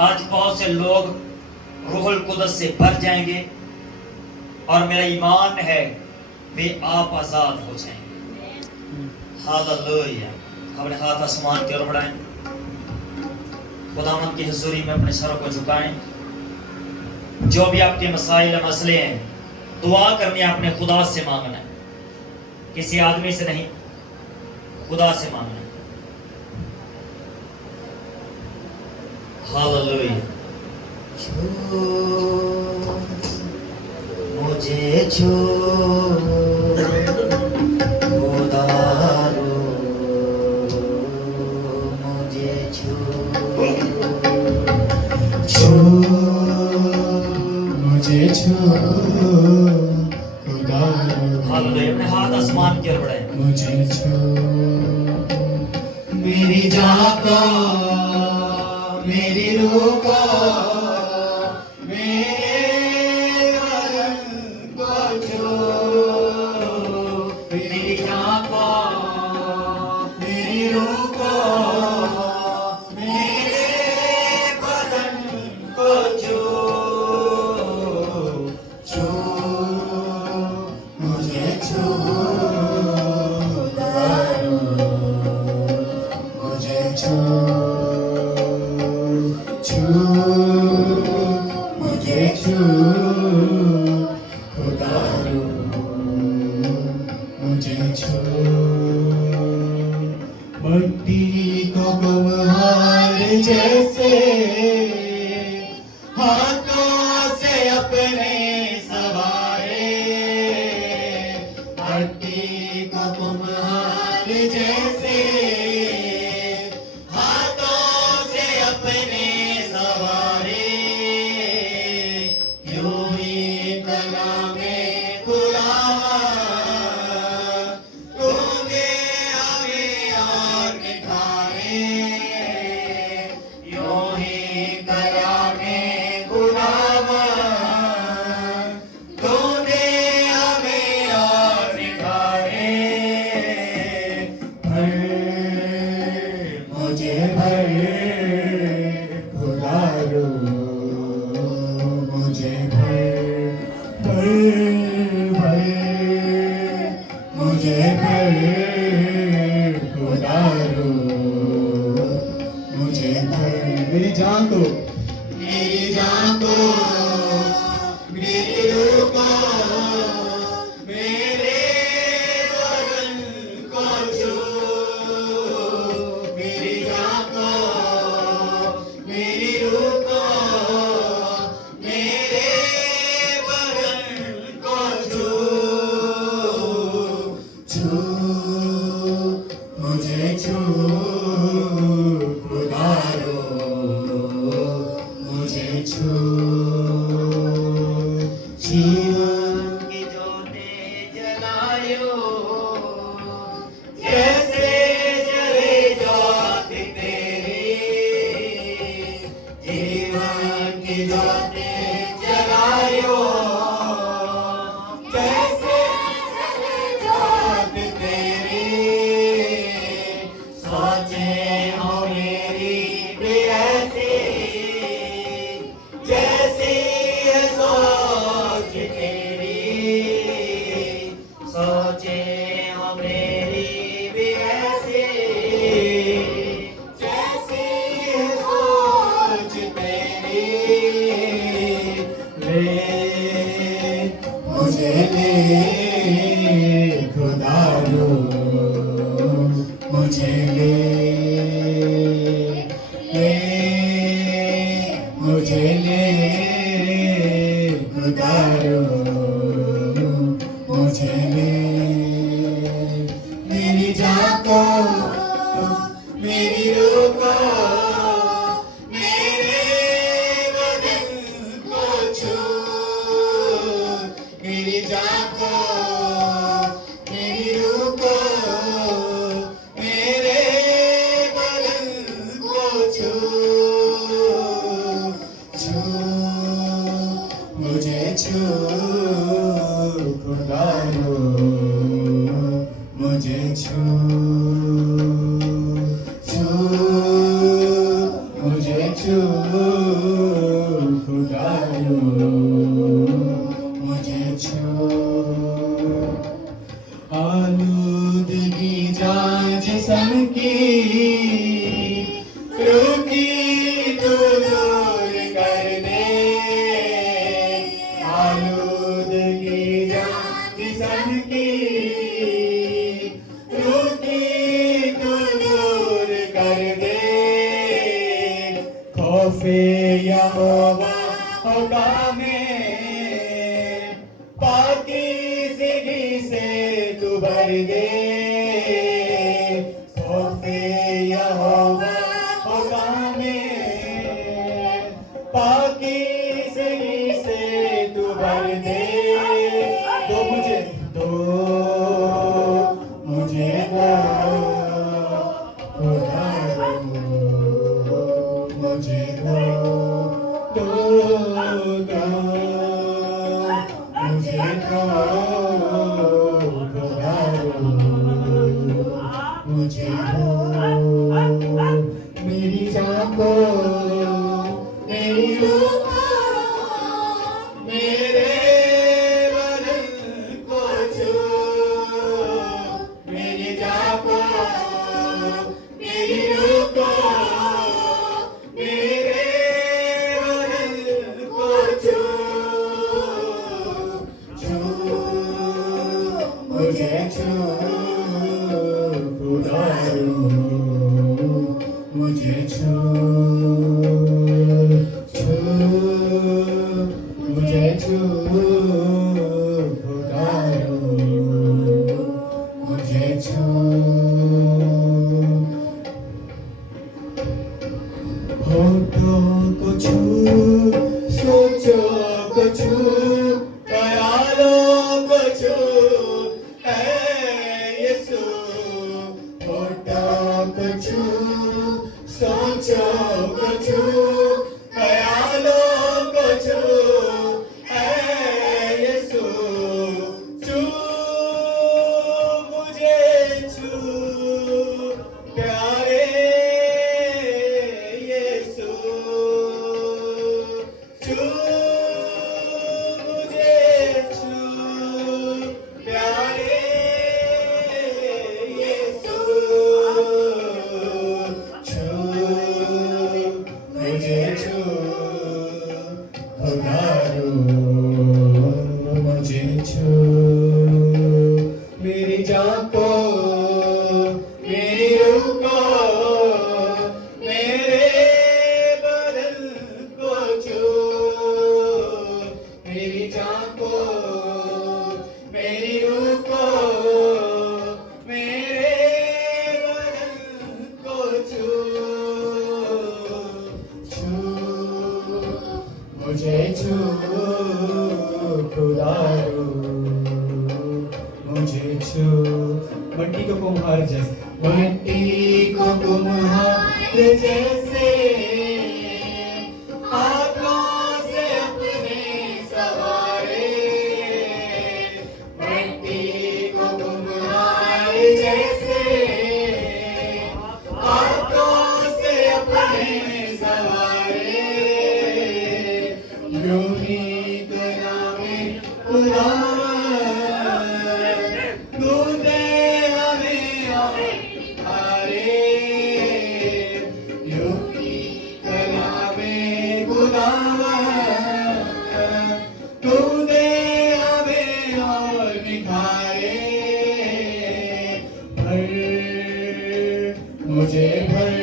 आज बहुत से लोग रूहुल कुदस से भर जाएंगे और मेरा ईमान है वे आप आजाद हो जाएंगे। हालेलुया। अपने हाथ आसमान की ओर बढ़ाएं, खुदावंद की हुजूरी में अपने सरों को झुकाएं। जो भी आपके मसाइल मसले हैं, दुआ करनी है, अपने खुदा से मांगना है, किसी आदमी से नहीं, खुदा से मांगना है। हालेलुया। मुझे छू खुदा रो, मुझे छू मुझे छू खुदा रो। हालेलुया। अपने हाथ आसमान की ओर बढ़ाएं। मुझे छू मेरी जान को, मेरी रूह को, मेरे बदन को छू। मेरी जान को, मेरी रूह को, मेरे बदन को छू। छू मुझे छू खुदा रो, मुझे छू मुझे छू खुदा रो, मुझे छू। मट्टी को कुम्हार जैसे हाथों से अपने सवारे, मट्टी को कुम्हार जैसे हाथों से अपने सवारे, यूं ही कलामे खुदा तूने हमें और निखारे। यूं ही कलामे खुदा तूने हमें और निखारे। मुझे भर खुदा रो, मुझे भर मुझे भर खुदा रो, मुझे भर। मेरी जान को, मेरी जान को, मेरी रूह को, मेरे बदन को छू। मेरी जान को, मेरी रूह को, मेरे बदन को छू। छू मुझे छू खुदा रो, मुझे छू। जीवन की जोते जलायो, जैसे जले ज्योति तेरी, जीवन की ज्योति जलायो, जैसे जले ज्योति तेरी। सोचे हो मेरी भी ऐसी, जैसी है सोच तेरी। सोचे हो मेरी भी ऐसी, जैसी है सोच तेरी। ले मुझे ले खुदा रो, मुझे ले मुझे ले खुदा रो, मुझे ले। मेरी जान को, मेरी रूह को, मेरे बदन को छू। मेरी जान को, मेरी रूह को, मेरे बदन को छू। छू मुझे छू खुदारो मुझे छू आलूदगी जांच समकी रुकी तो दूर कर दे आलूदगी जांच समकी रुकी तो दूर कर दे खौफे यहोवा होगा में पाकीज़गी से तू भर दे खौफे यहोवा होगा में पाकीज़गी से तू भर दे दो मुझे दो खुदारो मुझे दो मुझे दो खुदारो मुझे दो मेरी जान को मेरी रूह को मेरे बदन को छू मेरी जान को मेरी रूह को मेरे बदन को छू मुझे छू खुदारो मुझे छू मुझे छू खुदारो मुझे छू होठों को छू सोचों को छू ख्यालों को छू है यीशु होठों को छू सोचों को छू ख्यालों को छू है यीशु छू मुझे छू प्यारे यीशु छू मुझे छू प्यारे यीशु छू मुझे छू खुदारो मुझे छू मेरी जान को मेरी रूह को मेरे बदन को छू मेरी जान को मेरी रूह को मेरे बदन को छू मुझे छू खुदारो मुझे छू मट्टी को कुम्हार जैसे मट्टी को कुम्हार जैसे हाथों से अपने सवारे मट्टी को कुम्हार जैसे हाथों से अपने सवारे यूनी तेरा में खुदा तू दे हमें हारे यूनी तेरा में खुदा तू दे हमें और निखारे भर मुझे भर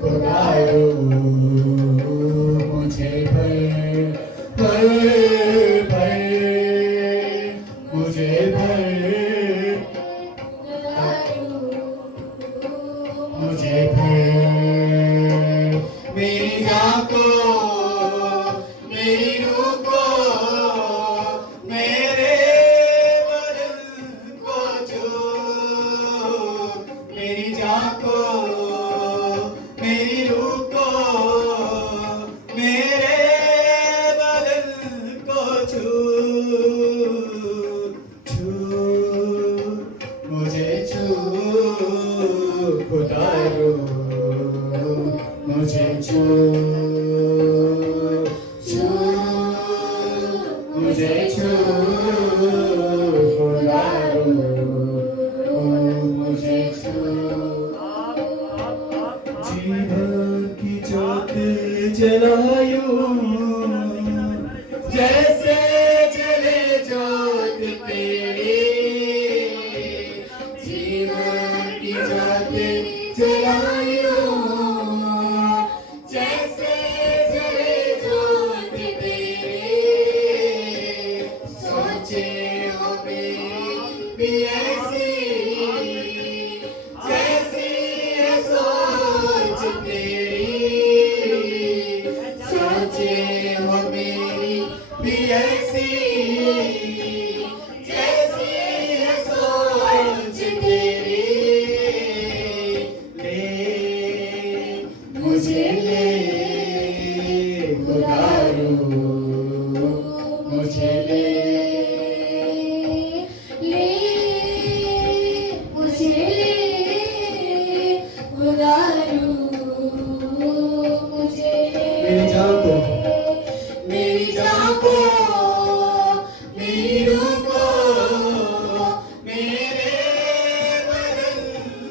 खुदारो मुझे भर मुझे भर मुझे भर मेरी जान को मेरी रूह को मेरे बदन को छू मेरी जान को मेरी रूह को मेरे बदन को छू मुझे छू खुदारो मुझे छू छू मुझे छू खुदा रू मुझे छू जीवन की ज्योत जलायूं जैसे जले ज्योत तेरी जीवन की ज्योत जलायूं जैसे जले ज्योत तेरी सोचे हो मेरी भी ऐसी जैसी है सोच तेरी सोचे हो मेरी भी ऐसी जैसी है सोच तेरी ले मुझे ले खुदा रू मुझे ले ले मुझे ले खुदा रू मुझे ले मेरी जान को मेरी जान को मेरी रूह को मेरे बदन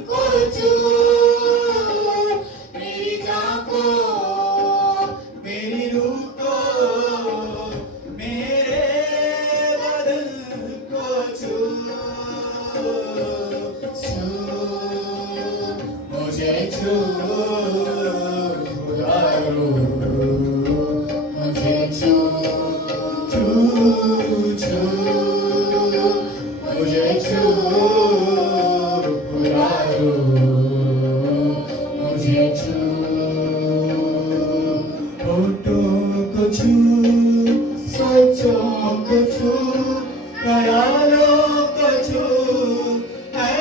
को छू मेरी जान को मेरी रूह को मेरे बदन को छू छू मुझे छू खुदा रू मुझे छू छू छू मुझे छू खुदा रू मुझे छू होठों को छू सोचों को छू ख्यालों को छू है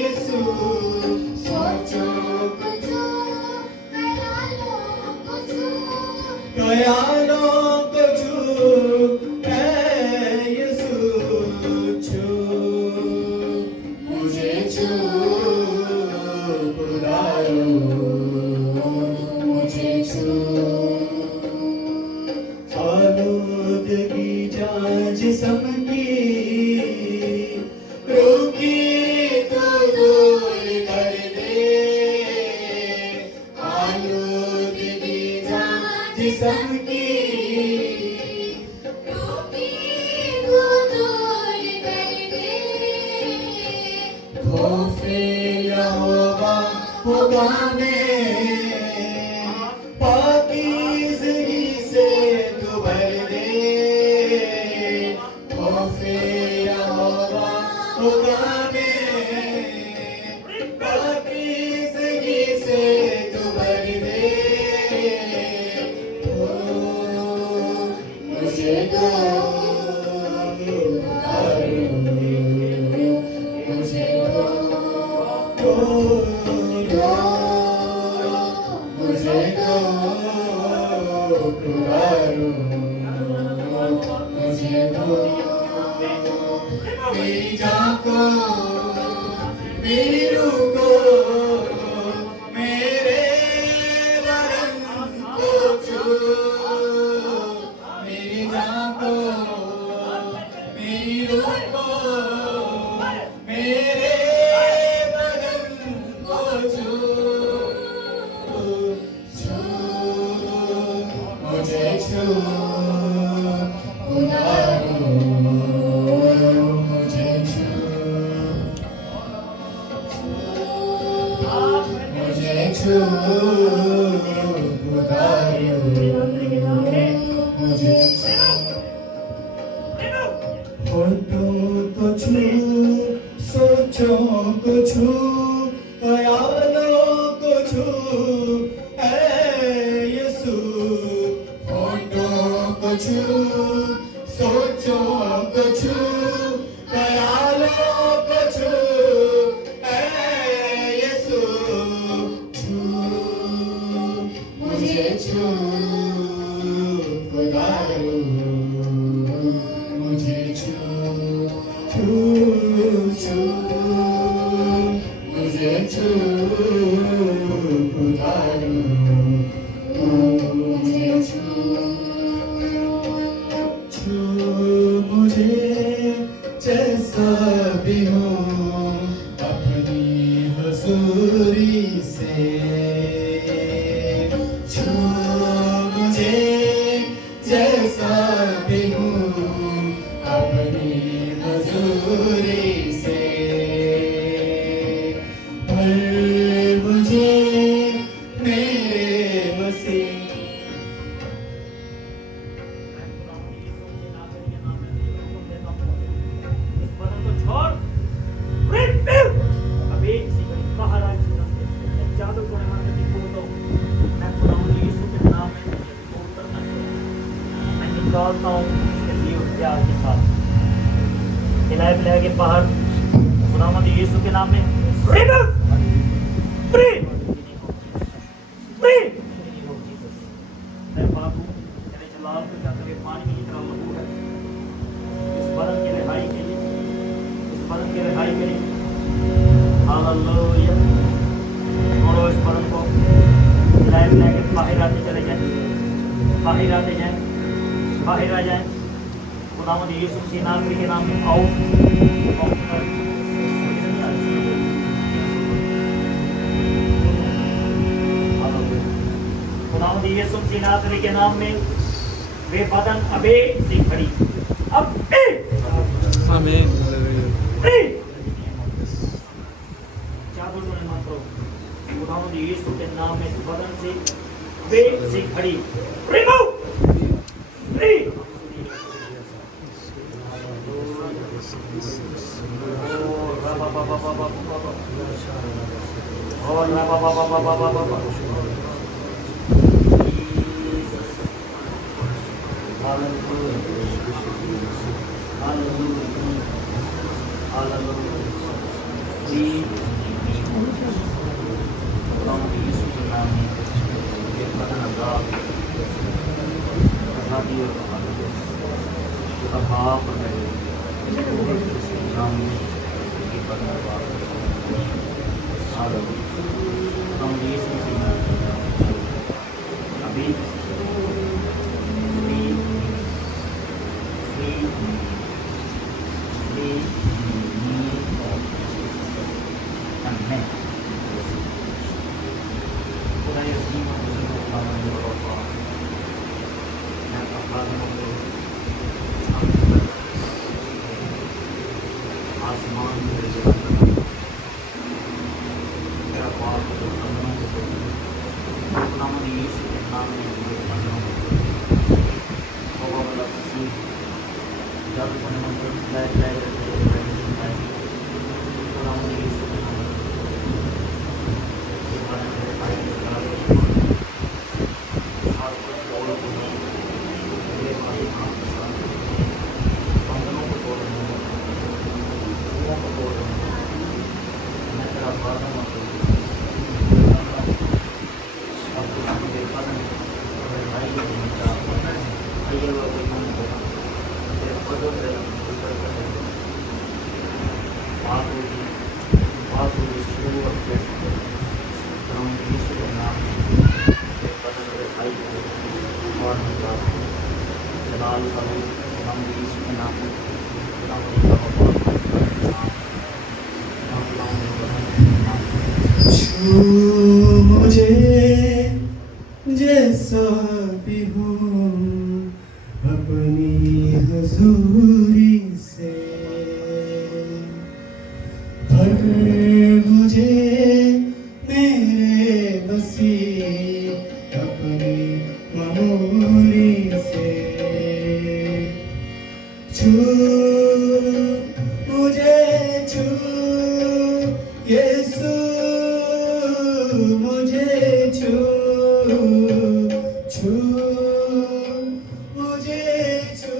यीशु सोचों को छू ख्यालों को छू ख्यालों को छू है यीशु छू मुझे छू खुदा रू मुझे छू आलूदगी जांच समकी रोकी तो दूर कर दे आलूदगी जांच समकी रोकी को दूर कर दे खौफे यहोवा होगा में पाकीज़गी से तू भर दे खौफे यहोवा होगा में पाकीज़गी से तू भर दे ओ मुझे दो मुझे दो मुझे दो खुदा रू मुझे दो मेरी जान को मेरी रूह को मेरे बदन को छू मेरी जान को मेरी रूह को मेरे बदन को छू छू मुझे छू खुदा रू मुझे छू मुझे छू खुदा रू मुझे होठों को छू सोचों को छू ख्यालों को छू है यीशु होठों को छू सोचों को छू ख्यालों को छू है यीशु छू मुझे छू खुदा रू मुझे छू छू छू मुझे छू खुदा रू इस बदन को छोड़, अभी इसी को बाहर आ जादू को मैं खुदावंद यीशु के नाम में वो उतरना चाहूँ। मैं निकालता हूँ दिए प्यार के साथ हिलाए मिलाए के बाहर खुदावंद यीशु के नाम में फ्री बाबू तेरे जलाल को क्या तेरे पानी की तरह लगू है इस बदन की रिहाई के लिए, इस बदन की रिहाई के लिए। हालेलुया। छोड़ो इस बदन को, हिलाए मिलाए के बाहर आते चले जाए, बाहर आते जाए, बाहर आ जाए। खुदावंद यीशु मसीह नाम के नाम में आओ। खुदावंद यीशु मसीह नासरी के नाम में वे बदन अबे से खड़ी अब आमीन। जादू टोने मत करो। खुदावंद यीशु के नाम में इस बदन से वे से खड़ी रिमूव फ्री। मुझे जैसा भी हूँ अपनी हजूरी से भर मुझे मेरे मसीह अपनी मामूली से छू मुझे छू यीशु मुझे छू छू मुझे छू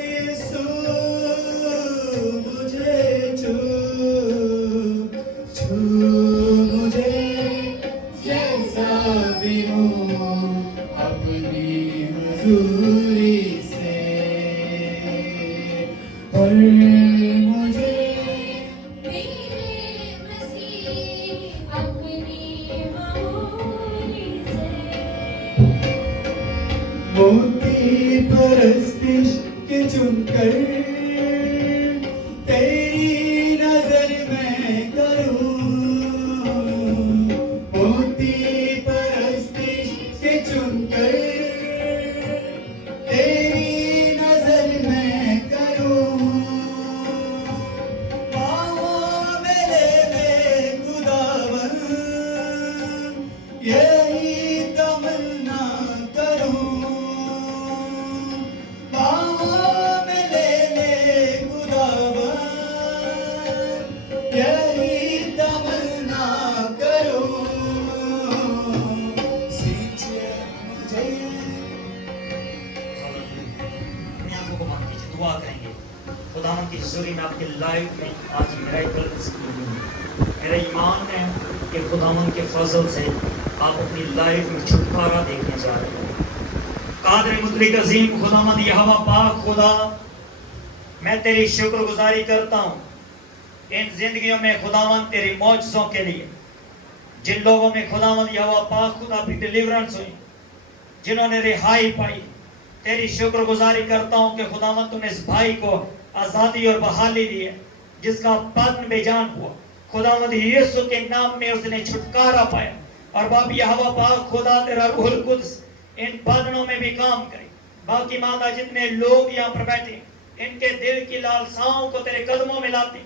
यीशु मुझे छू छू मुझे जैसा भी हूँ अपनी हजूरी से और मुझे मेरे मसीह अपनी मामूली से मोती परस्तिश के चुनकर तेरी नजर में करूं मोती परस्तिश के चुनकर तेरी नजर में करूं मेरे में खुदावन यही मिसूरी में आपकी लाइफ में आज मिरेकल्स मेरा ईमान है कि खुदावन के फजल से आप अपनी लाइफ में छुटकारा देखने जा रहे हैं। कादर मुतलिक अजीम खुदावंद यहोवा पाक खुदा, मैं तेरी शुक्रगुजारी करता हूँ इन जिंदगियों में खुदावंद तेरी मौजज़ों के लिए। जिन लोगों में खुदावंद यहोवा पाक खुदा भी डिलीवरेंस हुई, जिन्होंने रिहाई पाई, तेरी शुक्रगुजारी करता हूँ कि खुदावंद तूने इस भाई को आज़ादी और बहाली दी है, जिसका बदन बेजान हुआ। खुदावंद यीशु के नाम में उसने छुटकारा पाया। और बाप यहोवा पाक खुदा तेरा रूहुल कुद्स इन बदनों में भी काम करे। बाकी माता जितने लोग यहाँ पर बैठे, इनके दिल की लालसाओं को तेरे कदमों में लाते।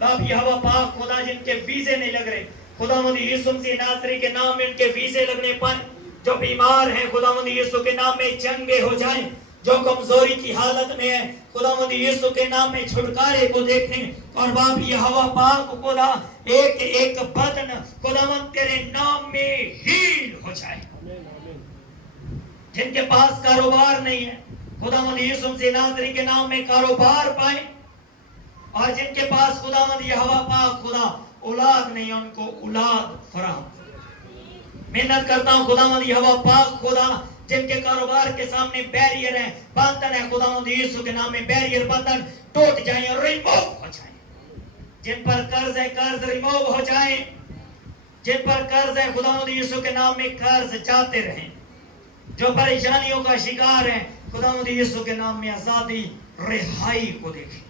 बाप यहोवा पाक खुदा जिनके वीजे नहीं लग रहे, खुदावंद यीशु मसीह नासरी के नाम में इनके वीजे लगने पाए। जो बीमार हैं खुदावंद यीशु के नाम में चंगे हो जाएं। जो कमजोरी की हालत में है खुदावंद यीशु के नाम में छुटकारे को देखें। और बाप यहोवा पाक खुदा एक एक बदन खुदावंद तेरे नाम में हील हो जाए। जिनके पास कारोबार नहीं है खुदावंद यीशु मसीह नासरी के नाम में कारोबार पाए। और जिनके पास खुदावंद यहोवा पाक खुदा औलाद नहीं, उनको औलाद फराहम। मेहनत करता हूं खुदावंद यहोवा पाक खुदा, जिनके कारोबार के सामने बैरियर है, बंधन है, खुदावंद यीशु के नाम में बैरियर बंधन टूट जाए और रिमूव हो जाए। जिन पर कर्ज है कर्ज रिमूव हो जाए। जिन पर कर्ज है खुदावंद यीशु के नाम में कर्ज जाते रहे। जो परेशानियों का शिकार है खुदावंद यीशु के नाम में आजादी रिहाई को देखें।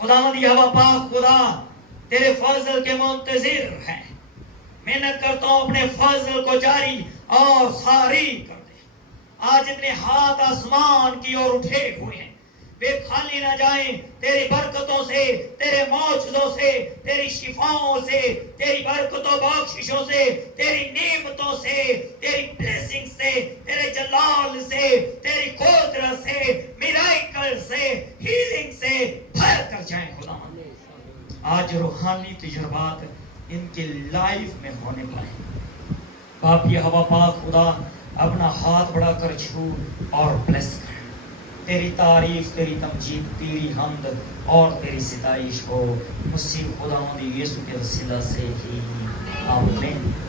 खुदावंद यहोवा पाक खुदा तेरे फजल के मुंतजिर हैं। मेहनत करता हूं अपने फजल को जारी और सारी कर दे। आज इतने हाथ आसमान की ओर उठे हुए हैं, वे खाली ना जाएं। तेरी बरकतों से, तेरे मौजज़ों से, तेरी शिफाओं से, तेरी बरकतों बख्शिशों से, तेरी नेमतों से, तेरी ब्लेसिंग से, तेरे जलाल से, तेरी कुदरत से, मिराकल से, हीलिंग से भर कर जाएं खुदा। आज रूहानी तजुर्बात इनके लाइफ में होने पाए। बाप यहोवा पाक खुदा अपना हाथ बढ़ाकर छू और ब्लेस कर। तेरी तारीफ, तेरी तमजीद, तेरी हम्द और तेरी सिताइश हो। मसीह खुदावंद यीशु के वसीला से ही आमीन।